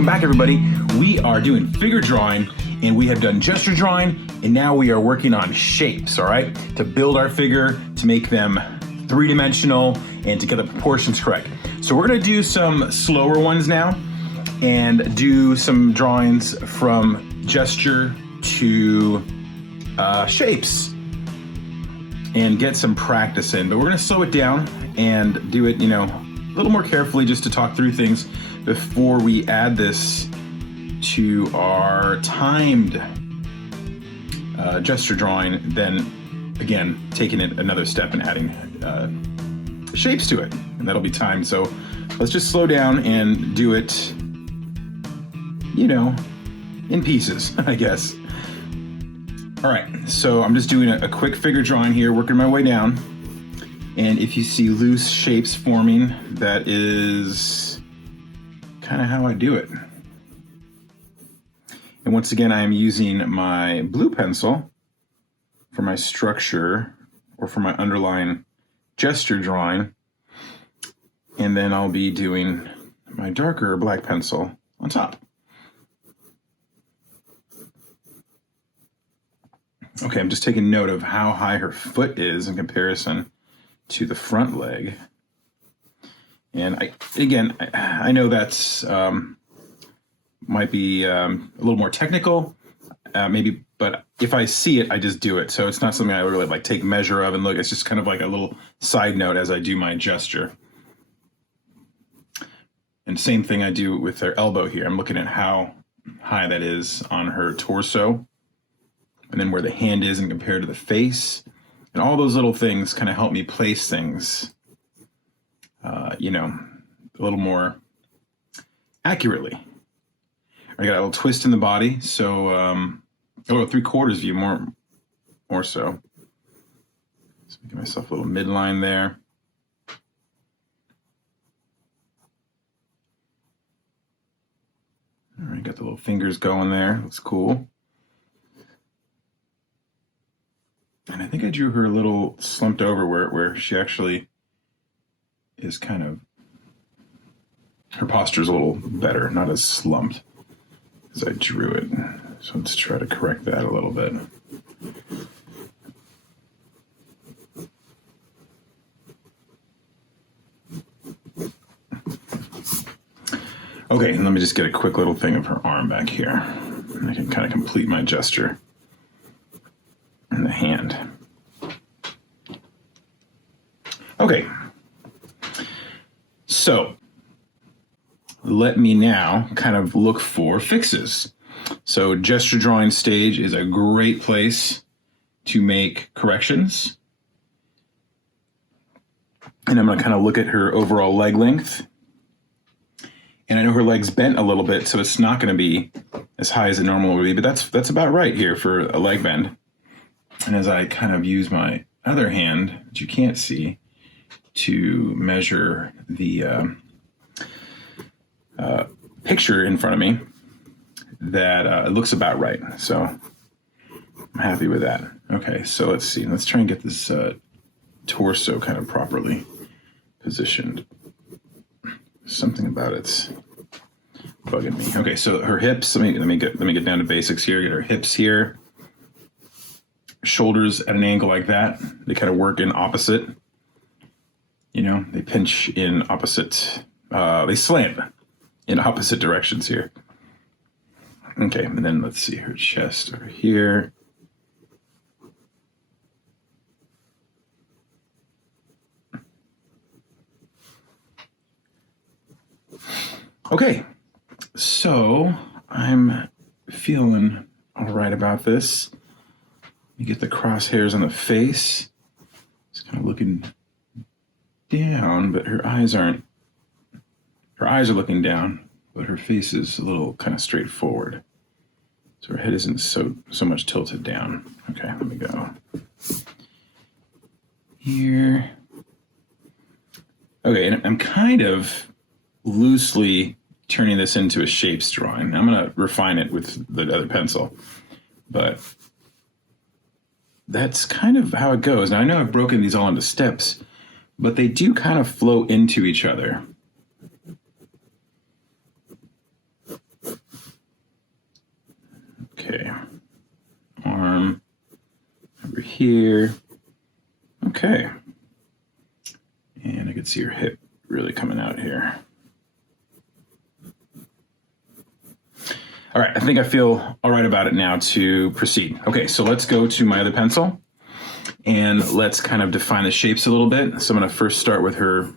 welcome back everybody. We are doing figure drawing and we have done gesture drawing and now we are working on shapes, all right? To build our figure, to make them three-dimensional and to get the proportions correct. So we're gonna do some slower ones now and do some drawings from gesture to shapes and get some practice in. But we're gonna slow it down and do it, a little more carefully just to talk through things before we add this to our timed gesture drawing, then again, taking it another step and adding shapes to it, and that'll be timed. So let's just slow down and do it, in pieces, I guess. All right, so I'm just doing a quick figure drawing here, working my way down. And if you see loose shapes forming, that is kind of how I do it. And once again, I am using my blue pencil for my structure or for my underline gesture drawing. And then I'll be doing my darker black pencil on top. Okay, I'm just taking note of how high her foot is in comparison to the front leg. And I know that's might be a little more technical, maybe, but if I see it, I just do it. So it's not something I really take measure of and look. It's just kind of like a little side note as I do my gesture. And same thing I do with her elbow here. I'm looking at how high that is on her torso, and then where the hand is and compared to the face. And all those little things kind of help me place things, a little more accurately. I got a little twist in the body, so a 3/4 view more so. So give myself a little midline there. All right, got the little fingers going there. Looks cool. And I think I drew her a little slumped over where she actually is kind of, her posture's a little better, not as slumped as I drew it. So let's try to correct that a little bit. Okay, and let me just get a quick little thing of her arm back here. And I can kind of complete my gesture in the hand. Okay, so let me now kind of look for fixes. So gesture drawing stage is a great place to make corrections. And I'm gonna kind of look at her overall leg length. And I know her leg's bent a little bit, so it's not gonna be as high as it normally would be, but that's about right here for a leg bend. And as I kind of use my other hand, which you can't see, to measure the picture in front of me, that it looks about right. So I'm happy with that. Okay, so let's see. Let's try and get this torso kind of properly positioned. Something about it's bugging me. Okay, so her hips. Let me get down to basics here. Get her hips here. Shoulders at an angle like that. They kind of work in opposite. They pinch in opposite. They slant in opposite directions here. Okay, and then let's see her chest over here. Okay, so I'm feeling all right about this. You get the crosshairs on the face. It's kind of looking down, but her eyes are looking down, but her face is a little kind of straightforward. So her head isn't so much tilted down. Okay, let me go here. Okay, and I'm kind of loosely turning this into a shapes drawing. I'm gonna refine it with the other pencil, but that's kind of how it goes. Now I know I've broken these all into steps, but they do kind of flow into each other. Okay. Arm over here. Okay. And I can see your hip really coming out here. All right, I think I feel all right about it now to proceed. Okay, so let's go to my other pencil and let's kind of define the shapes a little bit. So I'm gonna first start with her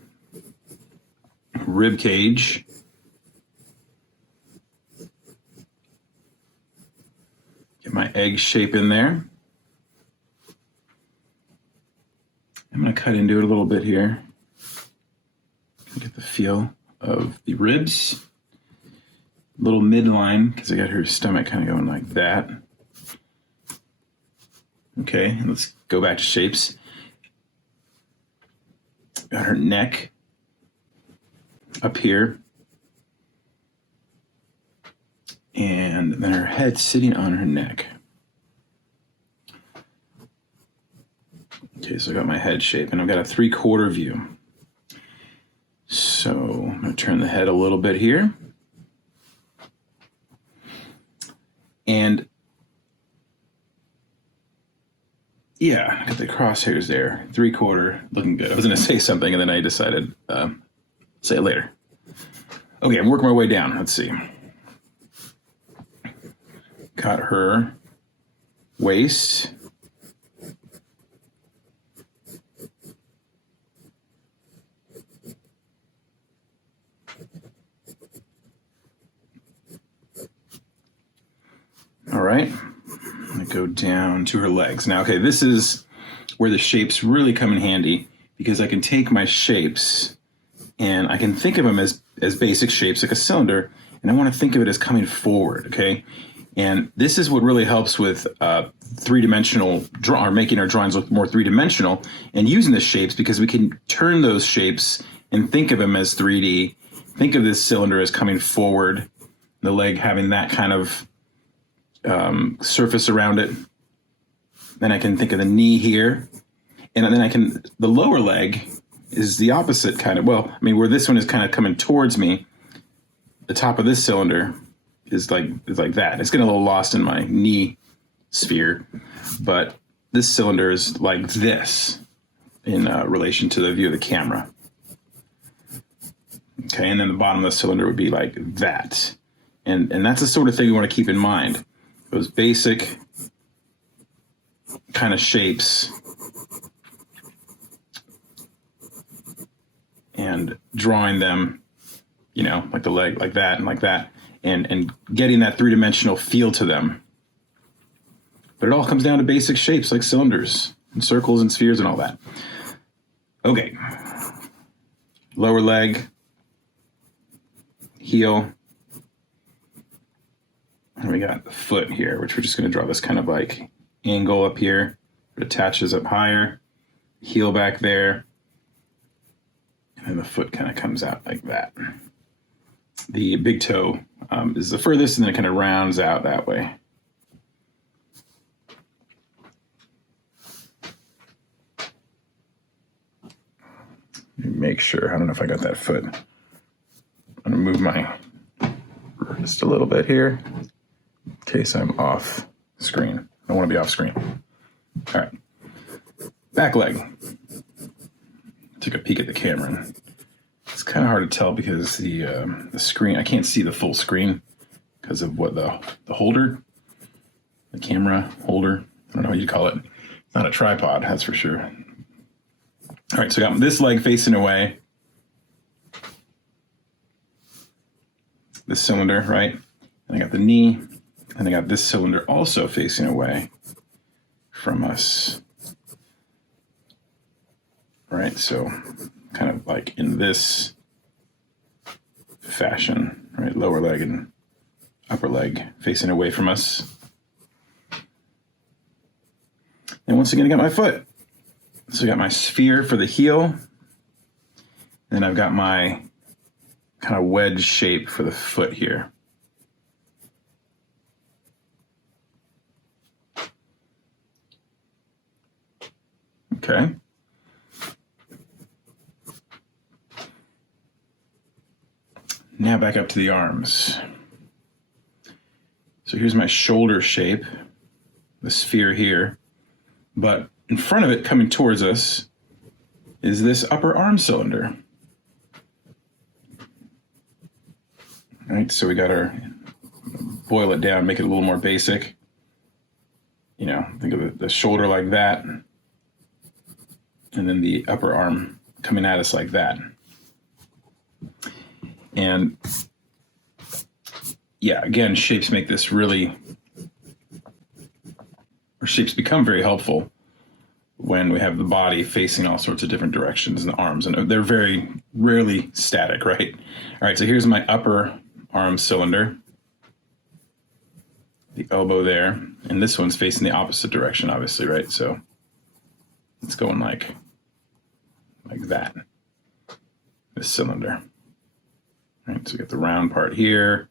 rib cage. Get my egg shape in there. I'm going to cut into it a little bit here. Get the feel of the ribs. Little midline, because I got her stomach kind of going like that. Okay, and let's go back to shapes. Got her neck up here. And then her head sitting on her neck. Okay, so I got my head shape, and I've got a 3/4 view. So I'm going to turn the head a little bit here. And yeah, I got the crosshairs there. 3/4, looking good. I was going to say something, and then I decided, say it later. Okay, I'm working my way down. Let's see. Got her waist. All right, I'm gonna go down to her legs. Now, okay, this is where the shapes really come in handy because I can take my shapes and I can think of them as basic shapes like a cylinder, and I want to think of it as coming forward, okay? And this is what really helps with three-dimensional or making our drawings look more three-dimensional and using the shapes, because we can turn those shapes and think of them as 3D. Think of this cylinder as coming forward, the leg having that kind of surface around it. Then I can think of the knee here, and then the lower leg is the opposite kind of, well, I mean, where this one is kind of coming towards me, the top of this cylinder is like that. It's getting a little lost in my knee sphere, but this cylinder is like this in relation to the view of the camera. Okay, and then the bottom of the cylinder would be like that. And that's the sort of thing you want to keep in mind. Those basic kind of shapes and drawing them, you know, like the leg, like that and like that, and getting that three-dimensional feel to them. But it all comes down to basic shapes like cylinders and circles and spheres and all that. Okay. Lower leg, heel. And we got the foot here, which we're just going to draw this kind of like angle up here. It attaches up higher, heel back there, and then the foot kind of comes out like that. The big toe is the furthest, and then it kind of rounds out that way. Make sure, I don't know if I got that foot. I'm going to move my wrist a little bit here in case I'm off screen. I don't want to be off screen. All right. Back leg. Took a peek at the camera. And it's kind of hard to tell because the screen, I can't see the full screen because of what the holder, the camera holder, I don't know what you'd call it. It's not a tripod, that's for sure. All right, so I got this leg facing away. This cylinder, right? And I got the knee, and I got this cylinder also facing away from us. Right, so kind of like in this fashion, right? Lower leg and upper leg facing away from us. And once again, I got my foot. So I got my sphere for the heel. Then I've got my kind of wedge shape for the foot here. Okay. Now back up to the arms. So So here's my shoulder shape, the sphere here. But in front of it, coming towards us, is this upper arm cylinder. All right, so we got our, boil it down, make it a little more basic. You know, think of the shoulder like that, and then the upper arm coming at us like that. And yeah, again, shapes make this really, or shapes become very helpful when we have the body facing all sorts of different directions and the arms, and they're very rarely static, right? All right, so here's my upper arm cylinder, the elbow there, and this one's facing the opposite direction, obviously, right? So it's going like that, this cylinder. All right, so we got the round part here,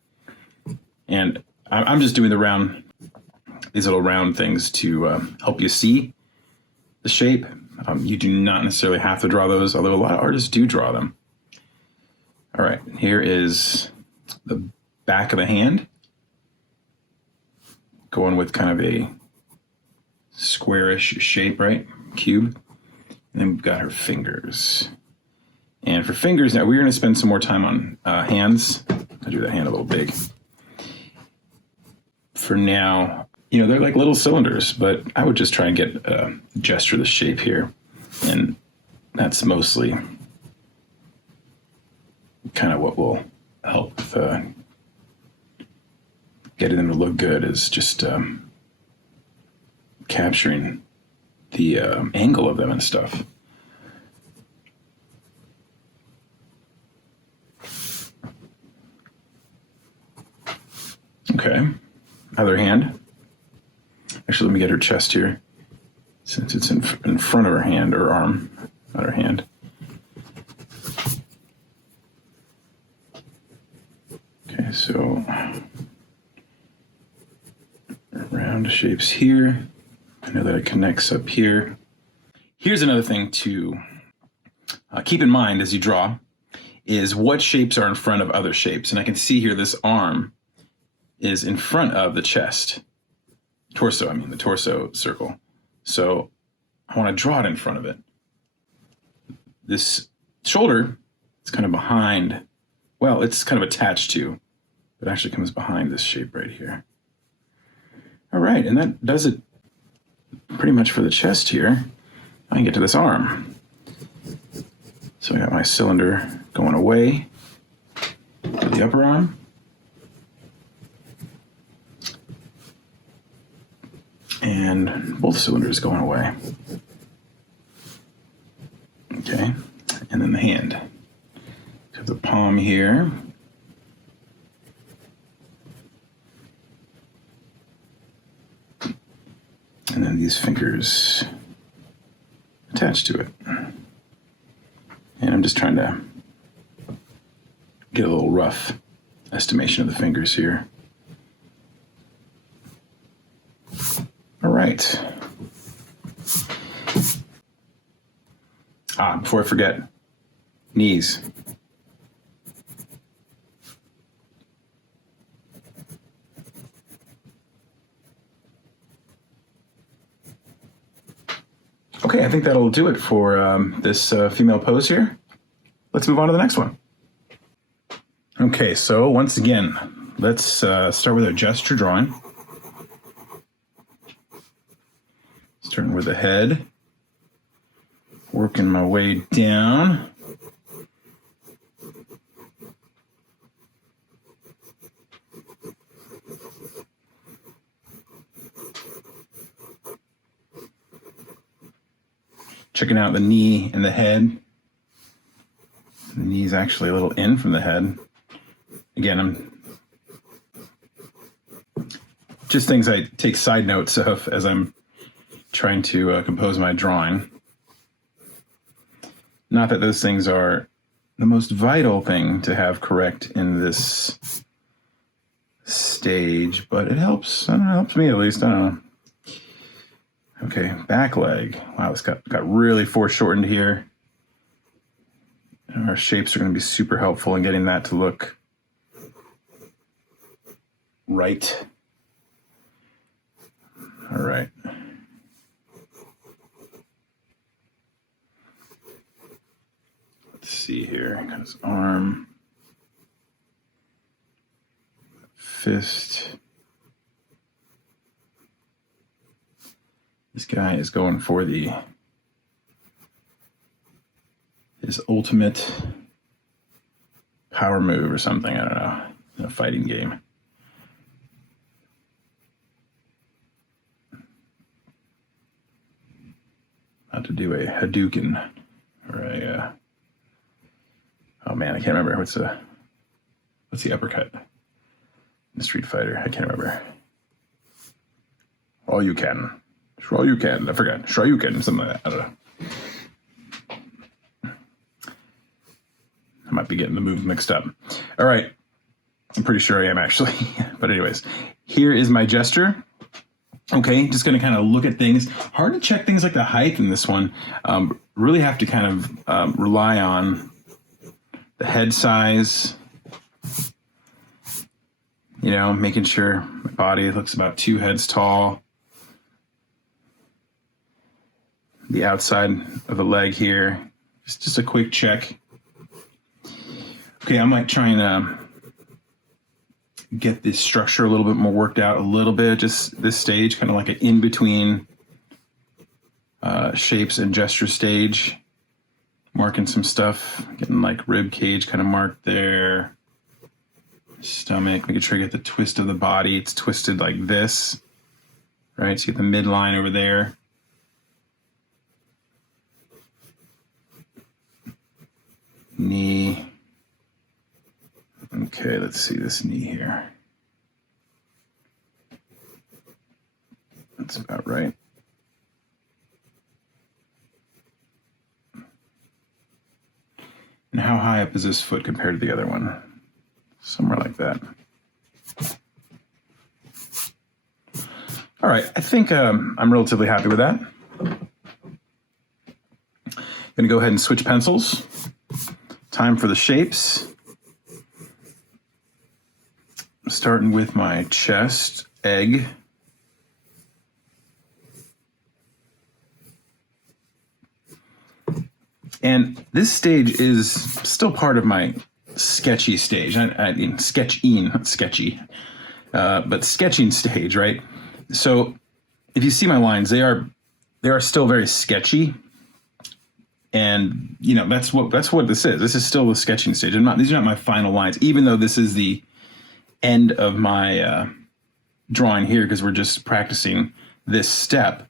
and I'm just doing these little round things to help you see the shape. You do not necessarily have to draw those, although a lot of artists do draw them. All right, here is the back of the hand, going with kind of a squarish shape, right? Cube. And then we've got her fingers. And for fingers, now we're going to spend some more time on hands. I drew that hand a little big. For now, you know, they're like little cylinders, but I would just try and get a gesture the shape here. And that's mostly kind of what will help with getting them to look good, is just capturing the angle of them and stuff. Okay, other hand. Actually, let me get her chest here, since it's in front of her hand, or arm, not her hand. Okay, so round shapes here. I know that it connects up here. Here's another thing to keep in mind as you draw, is what shapes are in front of other shapes. And I can see here this arm is in front of the chest. The torso circle. So I want to draw it in front of it. This shoulder is kind of behind, well, it's kind of attached to, it actually comes behind this shape right here. All right, and that does it pretty much for the chest here. I can get to this arm. So I got my cylinder going away to the upper arm. And both cylinders going away. Okay, and then the hand. Got the palm here. And then these fingers attached to it. And I'm just trying to get a little rough estimation of the fingers here. All right. Before I forget, knees. Okay, I think that'll do it for this female pose here. Let's move on to the next one. Okay, so once again, let's start with our gesture drawing. Starting with the head, working my way down. Checking out the knee and the head. The knee's actually a little in from the head. Again, I'm just things I take side notes of as I'm trying to compose my drawing. Not that those things are the most vital thing to have correct in this stage, but it helps. I don't know, it helps me at least. I don't know. Okay, back leg. Wow, this got really foreshortened here. Our shapes are going to be super helpful in getting that to look right. All right. Let's see here. Got his arm, fist. This guy is going for his ultimate power move or something. I don't know. In a fighting game. About to do a Hadouken or a. Oh man, I can't remember what's the uppercut in Street Fighter. I can't remember. All you can. All you can. I forgot. Shoryuken, something like that. I don't know. I might be getting the moves mixed up. All right. I'm pretty sure I am actually. But anyways, here is my gesture. Okay, just going to kind of look at things. Hard to check things like the height in this one. Really have to kind of rely on the head size. You know, making sure my body looks about 2 heads tall. The outside of the leg here. It's just a quick check. Okay, I might try and get this structure a little bit more worked out a little bit. Just this stage, kind of like an in-between shapes and gesture stage. Marking some stuff, getting like rib cage kind of marked there. Stomach, making sure you get the twist of the body. It's twisted like this, right? So you get the midline over there. Knee. Okay, let's see this knee here. That's about right. And how high up is this foot compared to the other one? Somewhere like that. All right, I think I'm relatively happy with that. Gonna go ahead and switch pencils. Time for the shapes. Starting with my chest, egg. And this stage is still part of my sketchy stage. I mean, sketching, not sketchy, but sketching stage, right? So if you see my lines, they are still very sketchy. And you know, that's what this is. This is still the sketching stage. These are not my final lines, even though this is the end of my drawing here, because we're just practicing this step.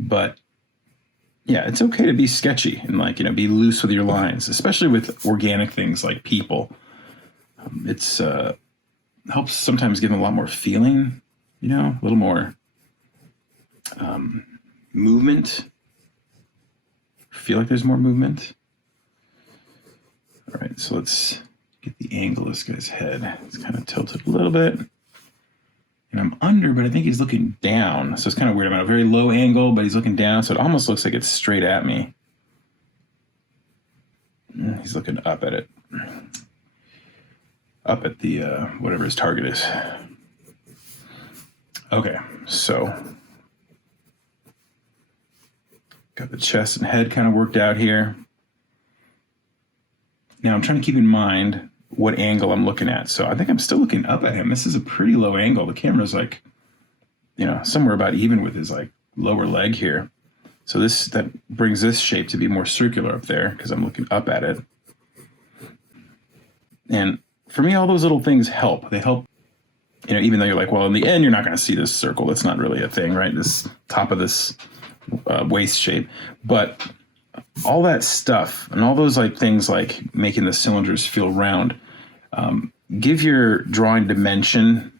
But yeah, it's okay to be sketchy and like, you know, be loose with your lines, especially with organic things like people. It's helps sometimes give them a lot more feeling, you know, a little more movement. Feel like there's more movement. All right, so let's get the angle of this guy's head. It's kind of tilted a little bit. And I'm under, but I think he's looking down. So it's kind of weird. I'm at a very low angle, but he's looking down, so it almost looks like it's straight at me. He's looking up at it. Up at the, whatever his target is. Okay, so got the chest and head kind of worked out here. Now I'm trying to keep in mind what angle I'm looking at. So I think I'm still looking up at him. This is a pretty low angle. The camera's like, you know, somewhere about even with his like lower leg here. So that brings this shape to be more circular up there because I'm looking up at it. And for me, all those little things help. They help, you know, even though you're like, well, in the end, you're not going to see this circle. That's not really a thing, right? This top of this waist shape. But all that stuff and all those like things like making the cylinders feel round, give your drawing dimension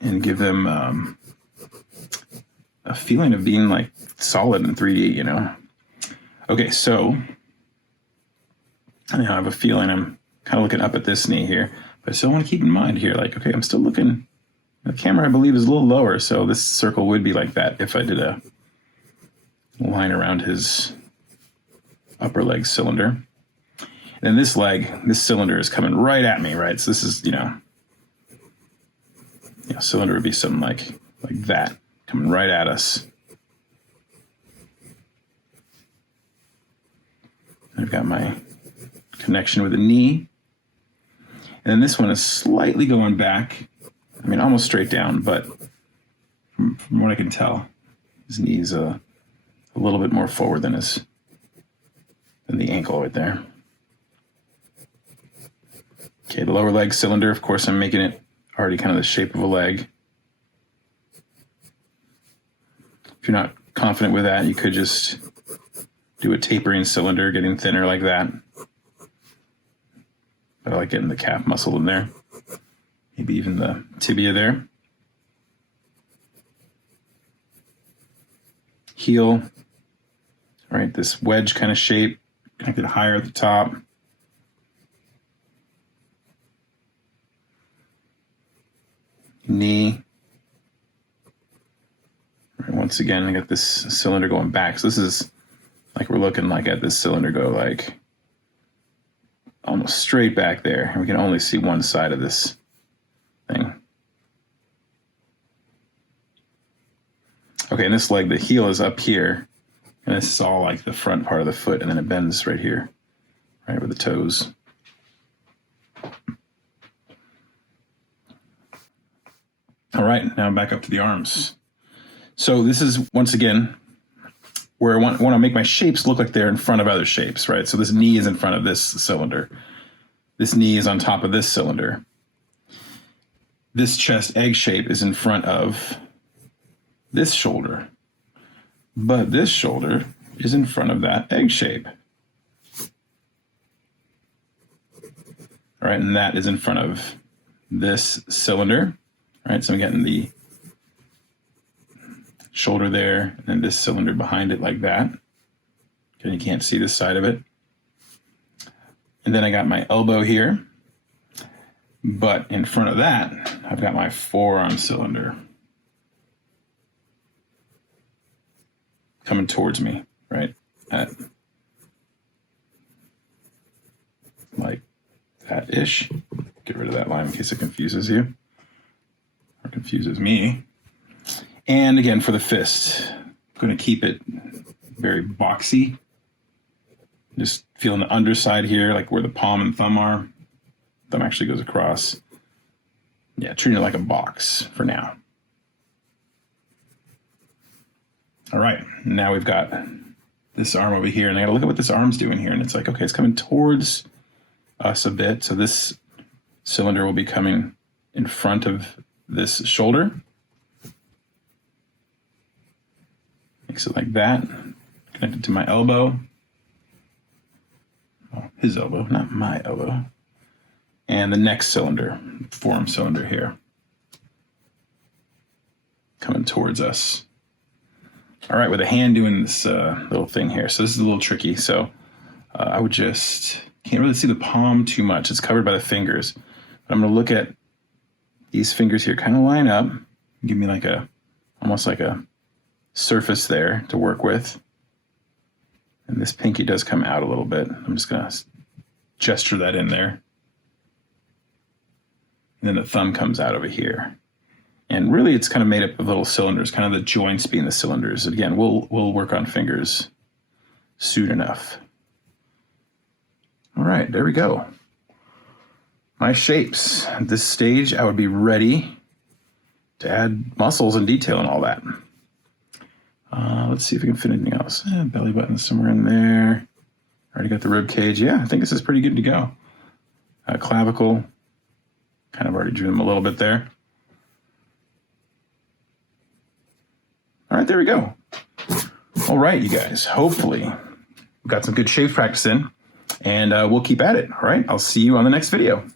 and give them a feeling of being like solid in 3D, you know? Okay, so I have a feeling I'm kind of looking up at this knee here, but I still want to keep in mind here, like, okay, I'm still looking, the camera I believe is a little lower, so this circle would be like that if I did a line around his upper leg cylinder. And then this cylinder is coming right at me, right? So this is, you know, cylinder would be something like that, coming right at us. I've got my connection with the knee. And then this one is slightly going back. I mean, almost straight down, but from what I can tell, his knee's a little bit more forward than the ankle right there. Okay, the lower leg cylinder, of course, I'm making it already kind of the shape of a leg. If you're not confident with that, you could just do a tapering cylinder, getting thinner like that. But I like getting the calf muscle in there. Maybe even the tibia there. Heel. All right, this wedge kind of shape, connected higher at the top. Knee. All right, once again, I got this cylinder going back. So this is like we're looking like at this cylinder go like almost straight back there. And we can only see one side of this thing. Okay, and this leg, the heel is up here. And this is all like the front part of the foot, and then it bends right here, right with the toes. All right, now I'm back up to the arms. So this is, once again, where I want to make my shapes look like they're in front of other shapes, right? So this knee is in front of this cylinder. This knee is on top of this cylinder. This chest egg shape is in front of this shoulder. But this shoulder is in front of that egg shape. All right, and that is in front of this cylinder. All right, so I'm getting the shoulder there, and then this cylinder behind it like that. Okay, you can't see this side of it. And then I got my elbow here. But in front of that, I've got my forearm cylinder coming towards me, right? Like that-ish. Get rid of that line in case it confuses you. Or confuses me. And again, for the fist, I'm going to keep it very boxy. Just feeling the underside here, like where the palm and thumb are. Thumb actually goes across. Yeah, treating it like a box for now. All right, now we've got this arm over here, and I got to look at what this arm's doing here. And it's like, okay, it's coming towards us a bit. So this cylinder will be coming in front of this shoulder. Makes it like that, connected to my elbow. Oh, his elbow, not my elbow. And the next cylinder, forearm cylinder here, coming towards us. All right, with a hand doing this little thing here. So this is a little tricky. So I would just, can't really see the palm too much. It's covered by the fingers. But I'm going to look at these fingers here, kind of line up, give me like almost like a surface there to work with. And this pinky does come out a little bit. I'm just going to gesture that in there. And then the thumb comes out over here. And really it's kind of made up of little cylinders, kind of the joints being the cylinders. Again, we'll work on fingers soon enough. All right, there we go. My shapes. At this stage, I would be ready to add muscles and detail and all that. Let's see if we can fit anything else. Belly button somewhere in there. Already got the rib cage. Yeah, I think this is pretty good to go. Clavicle. Kind of already drew them a little bit there. All right, there we go. All right, you guys. Hopefully, we got some good shape practice in, and we'll keep at it. All right, I'll see you on the next video.